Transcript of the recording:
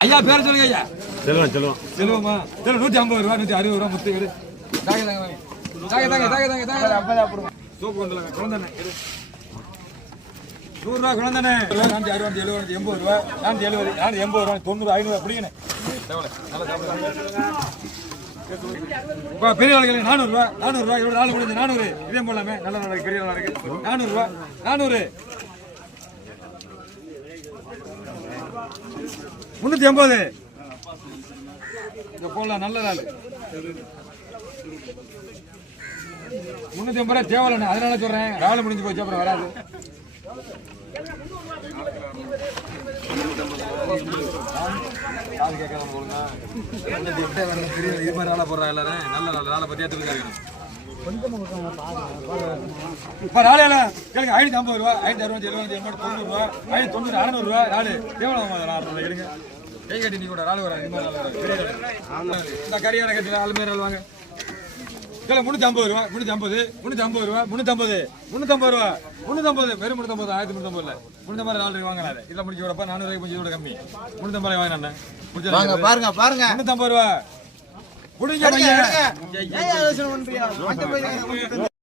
ஐயா பேர் சொல்லுங்க ஐயா. செல்வம் செல்வம் செல்வமா சரி 150 ரூபா 160 ரூபா முத்து எடு. தாங்க சோப்பு வந்துலங்க குழந்தண்ணே எடு. 100 ரூபா குழந்தண்ணே 460 70 80 ரூபா 470 80 ரூபா 90 500 பிடிங்கண்ணே. நல்லா சாப்பிடுங்க. பெரிய ஆளுங்க 400 ரூபா 400 ரூபா இவ்வளவு நாள் முடிஞ்சு 400 இதே போலாமே நல்ல நல்லா பெரிய நல்லா இருக்கு 400 ரூபா 400 380 இங்க போடலாம் நல்ல நாள் 380 ரூபா தேவலண்ணே அதனால சொல்றேன் ராவல முடிஞ்சு போச்சு அப்புறம் வராது. காது கேட்காம போடுங்க இது மாதிரி ஆளா போடுறா எல்லாரும் நல்ல நல்ல ஆளை பத்தியா திருக்காரு இப்ப ராலையில கேளுங்க 550 ரூபா 560 70 80 90 ரூபா 590 600 ரூபா ராலு தேவலாம் எடுங்க கை கட்டி நீ கூட ராலு வர இது மாதிரி இந்த கரியார கட்டில ஆளுமே வாங்க கேளு 350 ரூபா 350 ரூபா 350 ரூபா 350 வெறும் 350 1350 இல்ல 350 நாலு வாங்கலாம் இல்ல முடிச்சு விடப்பா 400 ரூபாய்க்கு கொஞ்சம் கூட கம்மி 350 வாங்கினேன் பாருங்க பாருங்க 350 ரூபா புடிங்க